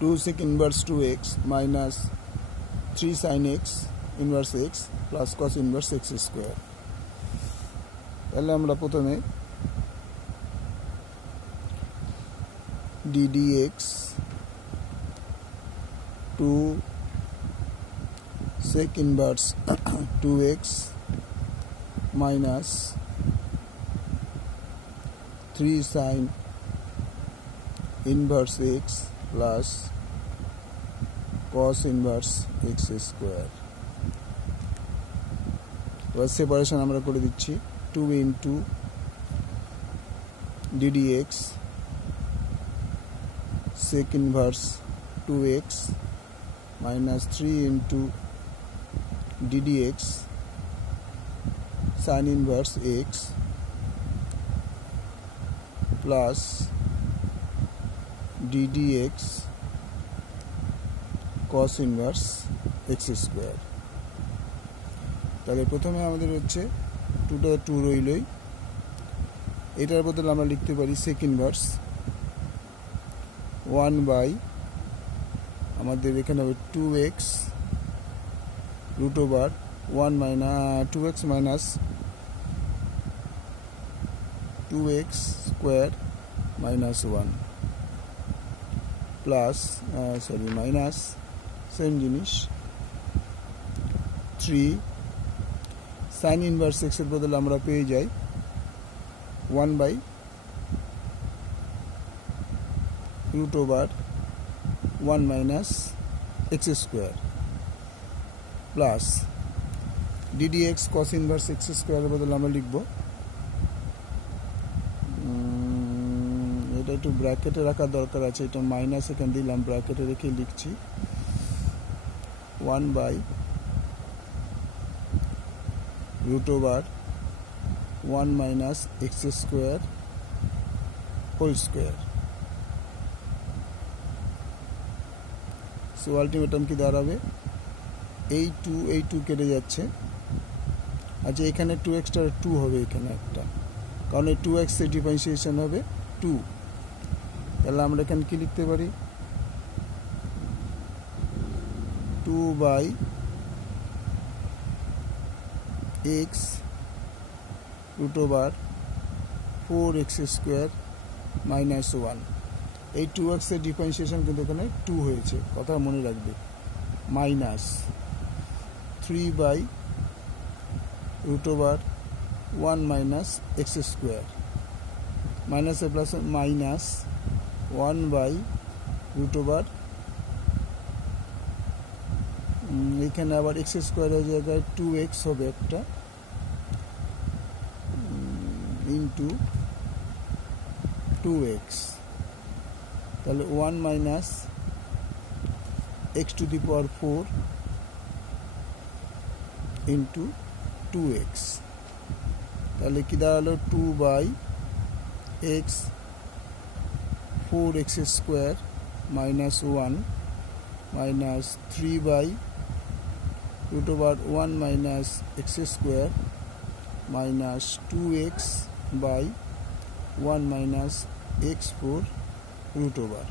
2 sec inverse 2x minus 3 sin x inverse x plus cos inverse x square. তাহলে আমরা প্রথমে d dx 2 sec inverse 2x minus 3 sin inverse x plus cos inverse x square. এবার separation আমরা করে দিচ্ছি 2 into d dx sec inverse 2x minus 3 into d dx sin inverse x plus d dx cos inverse x square. তাহলে প্রথমে আমাদের হচ্ছে 2টা 2 রইলই, এটার বদলে আমরা লিখতে পারি sec inverse 1 by আমাদের এখানে হবে 2x root over 1 minus 2x minus 2x square minus 1 plus minus same জিনিস 3 sin inverse x এর বদলে আমরা পেয়ে যাই 1 by root over 1 minus x square plus d dx cos inverse x square এর বদলে আমরা লিখব এটা একটু ব্র্যাকেটে রাখা দরকার আছে, এটা মাইনাস এখানে দিলাম, ব্র্যাকেটে রেখে লিখছি 1 by root over 1 minus x square whole square. So ultimatum কি দাঁড়াবে এই 2 কেটে যাচ্ছে, আচ্ছা এখানে 2x টা 2 হবে এখানে একটা, কারণ এই 2x এর ডিফারেন্সিয়েশন হবে 2, তাহলে আমরা এখানে কি লিখতে পারি 2 by x root over 4x square minus 1. এই 2x এর ডিফারেন্সিয়েশন কিন্তু এখানে 2 হয়েছে, কথা মনে রাখবে, minus 3 by root over 1 minus x square minus A plus minus 1 by root over এখানে আবার x স্কোয়ারের জায়গায় 2x হবে একটা ইন্টু 2x, তাহলে 1 minus x to the power 4 into 2x, তাহলে কি দাঁড়ালো 2 by x 4x square minus 1 minus 3 by root over 1 minus x square minus 2x by 1 minus x 4 root over